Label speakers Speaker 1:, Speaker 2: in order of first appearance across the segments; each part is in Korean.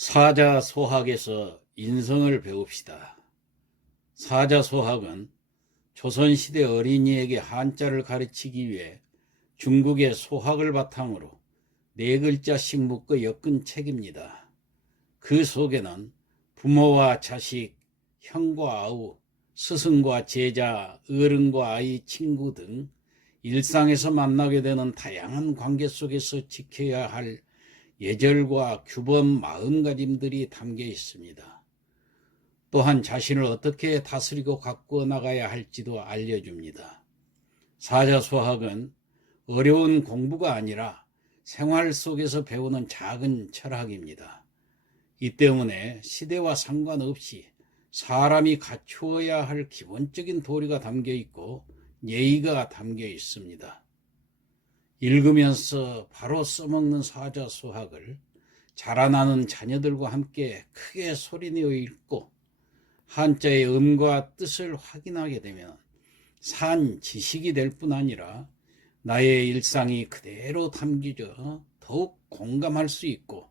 Speaker 1: 사자소학에서 인성을 배웁시다. 사자소학은 조선시대 어린이에게 한자를 가르치기 위해 중국의 소학을 바탕으로 네 글자씩 묶어 엮은 책입니다. 그 속에는 부모와 자식, 형과 아우, 스승과 제자, 어른과 아이, 친구 등 일상에서 만나게 되는 다양한 관계 속에서 지켜야 할 예절과 규범, 마음가짐들이 담겨 있습니다. 또한 자신을 어떻게 다스리고 가꾸어 나가야 할지도 알려줍니다. 사자소학은 어려운 공부가 아니라 생활 속에서 배우는 작은 철학입니다. 이 때문에 시대와 상관없이 사람이 갖추어야 할 기본적인 도리가 담겨 있고 예의가 담겨 있습니다. 읽으면서 바로 써먹는 사자소학을 자라나는 자녀들과 함께 크게 소리내어 읽고 한자의 음과 뜻을 확인하게 되면 산 지식이 될 뿐 아니라 나의 일상이 그대로 담겨져 더욱 공감할 수 있고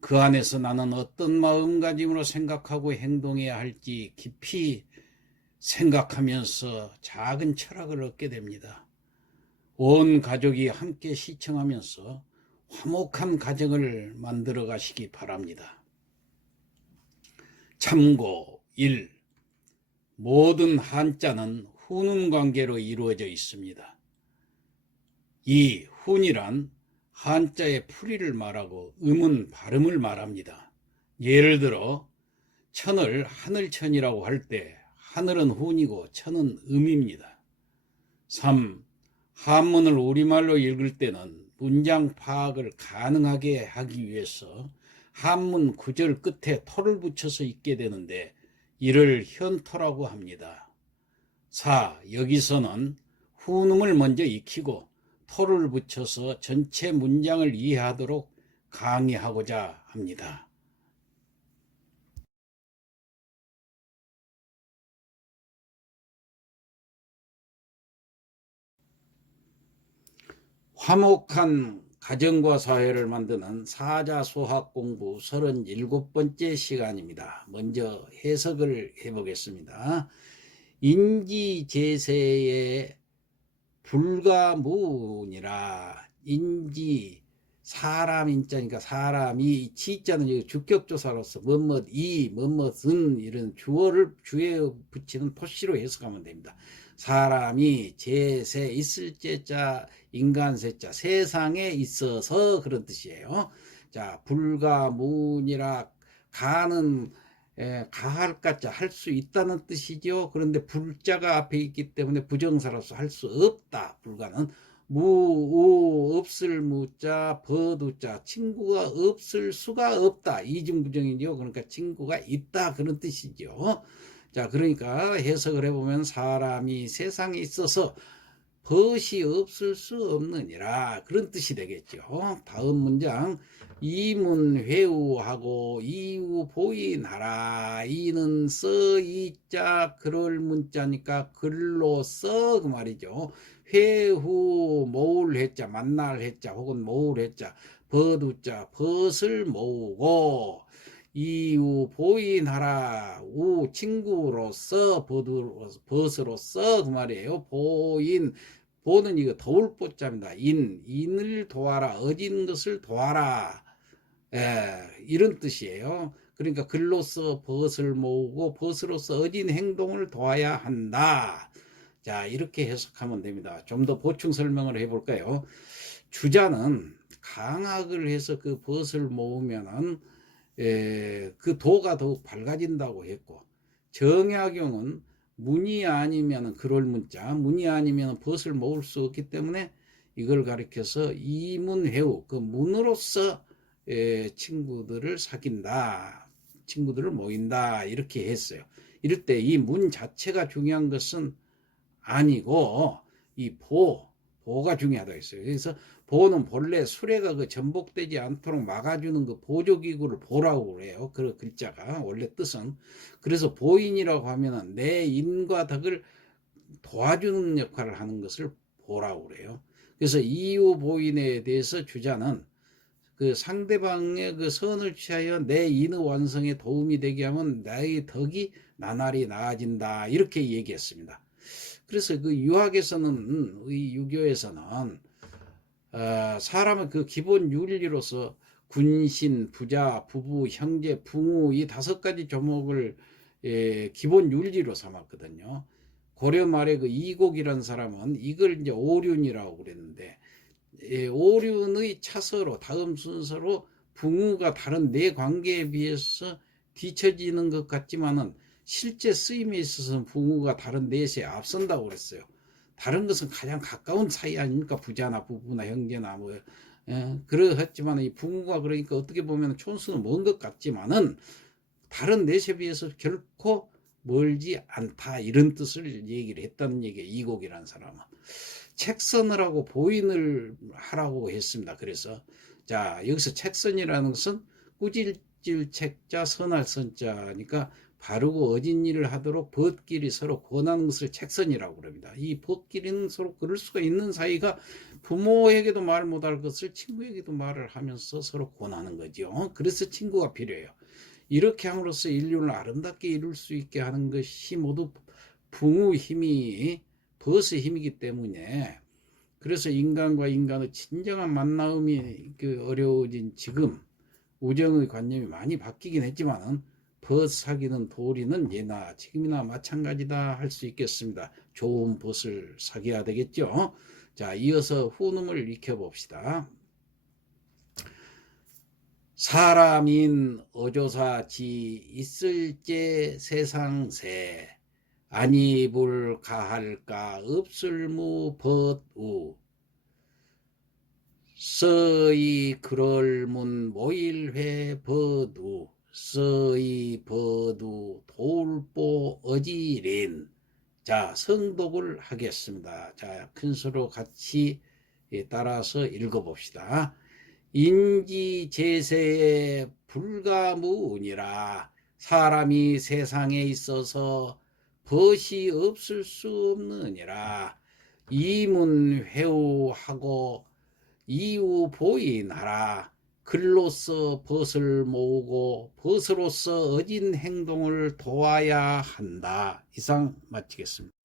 Speaker 1: 그 안에서 나는 어떤 마음가짐으로 생각하고 행동해야 할지 깊이 생각하면서 작은 철학을 얻게 됩니다. 온 가족이 함께 시청하면서 화목한 가정을 만들어 가시기 바랍니다. 참고 1. 모든 한자는 훈음 관계로 이루어져 있습니다. 2. 훈이란 한자의 풀이를 말하고 음은 발음을 말합니다. 예를 들어 천을 하늘천이라고 할 때 하늘은 훈이고 천은 음입니다. 3. 한문을 우리말로 읽을 때는 문장 파악을 가능하게 하기 위해서 한문 구절 끝에 토를 붙여서 읽게 되는데 이를 현토라고 합니다. 4. 여기서는 훈음을 먼저 익히고 토를 붙여서 전체 문장을 이해하도록 강의하고자 합니다. 화목한 가정과 사회를 만드는 사자소학 공부 37번째 시간입니다. 먼저 해석을 해보겠습니다. 인지제세의 불가문이라 인지 사람 인자니까 사람이 지자는 주격조사로서 뭐뭐 이 뭐뭐은 이런 주어를 주에 붙이는 토시로 해석하면 됩니다. 사람이 제세 있을 제자 인간 세자 세상에 있어서 그런 뜻이에요. 자 불가문이라 가는 에, 가할 가자 할 수 있다는 뜻이죠. 그런데 불자가 앞에 있기 때문에 부정사로서 할 수 없다. 불가는 무, 없을 무자, 버두자, 친구가 없을 수가 없다. 이중부정이죠. 그러니까 친구가 있다. 그런 뜻이죠. 자, 그러니까 해석을 해보면 사람이 세상에 있어서 벗이 없을 수 없느니라. 그런 뜻이 되겠죠. 다음 문장. 이문회우하고 이우 보인하라. 이는 써, 이자, 그럴 문자니까 글로 써. 그 말이죠. 회후, 모을 해자, 만날 해자, 혹은 모을 해자, 버두자, 벗을 모으고, 이우 보인하라 우 친구로서 벗으로서 그 말이에요. 보인 보는 이거 더울 보자입니다. 인 인을 도와라 어진 것을 도와라. 예, 이런 뜻이에요. 그러니까 글로서 벗을 모으고 벗으로서 어진 행동을 도와야 한다. 자 이렇게 해석하면 됩니다. 좀 더 보충 설명을 해볼까요? 주자는 강학을 해서 그 벗을 모으면은 에, 그 도가 더욱 밝아진다고 했고 정약용은 문이 아니면 그럴 문자 문이 아니면 벗을 모을 수 없기 때문에 이걸 가리켜서 이문해우 그 문으로서 에, 친구들을 사귄다 친구들을 모인다 이렇게 했어요. 이럴 때 이 문 자체가 중요한 것은 아니고 이 보, 보가 중요하다 했어요. 그래서 보는 본래 수레가 그 전복되지 않도록 막아주는 그 보조기구를 보라고 그래요. 그 글자가 원래 뜻은 그래서 보인이라고 하면은 내 인과 덕을 도와주는 역할을 하는 것을 보라고 그래요. 그래서 이유 보인에 대해서 주자는 그 상대방의 그 선을 취하여 내 인의 완성에 도움이 되게 하면 나의 덕이 나날이 나아진다 이렇게 얘기했습니다. 그래서 그 유학에서는 이 유교에서는 어, 사람의 그 기본 윤리로서 군신, 부자, 부부, 형제, 부모 이 다섯 가지 조목을 예, 기본 윤리로 삼았거든요. 고려 말에 그 이곡이라는 사람은 이걸 이제 오륜이라고 그랬는데 예, 오륜의 차서로 다음 순서로 부모가 다른 네 관계에 비해서 뒤처지는 것 같지만은 실제 쓰임에 있어서는 부모가 다른 넷에 앞선다고 그랬어요. 다른 것은 가장 가까운 사이 아닙니까? 부자나 부부나 형제나 뭐 예, 그러했지만 이 부모가 그러니까 어떻게 보면 촌수는 먼 것 같지만은 다른 넷에 비해서 결코 멀지 않다 이런 뜻을 얘기를 했다는 얘기예요. 이곡이라는 사람은 책선을 하고 보인을 하라고 했습니다. 그래서 자 여기서 책선이라는 것은 꾸질질 책자 선할 선자니까 바르고 어진 일을 하도록 벗끼리 서로 권하는 것을 책선이라고 그럽니다. 이 벗끼리는 서로 그럴 수가 있는 사이가 부모에게도 말 못할 것을 친구에게도 말을 하면서 서로 권하는 거죠. 그래서 친구가 필요해요. 이렇게 함으로써 인류를 아름답게 이룰 수 있게 하는 것이 모두 부모의 힘이 벗의 힘이기 때문에 그래서 인간과 인간의 진정한 만남이 그 어려워진 지금 우정의 관념이 많이 바뀌긴 했지만은 벗 사귀는 도리는 예나 지금이나 마찬가지다 할 수 있겠습니다. 좋은 벗을 사귀어야 되겠죠. 자, 이어서 후음을 익혀봅시다. 사람인 어조사 지 있을제 세상세 아니불 가할까 없을무 벗우 서이 그럴문 모일회 벗우 서이 벗우 돌보 어지린 자 성독을 하겠습니다. 자 큰소로 같이 따라서 읽어봅시다. 인지 제세에 불가무니라 사람이 세상에 있어서 벗이 없을 수 없느니라 이문 회우하고 이후 보이나라 글로서 벗을 모으고 벗으로서 어진 행동을 도와야 한다 이상 마치겠습니다.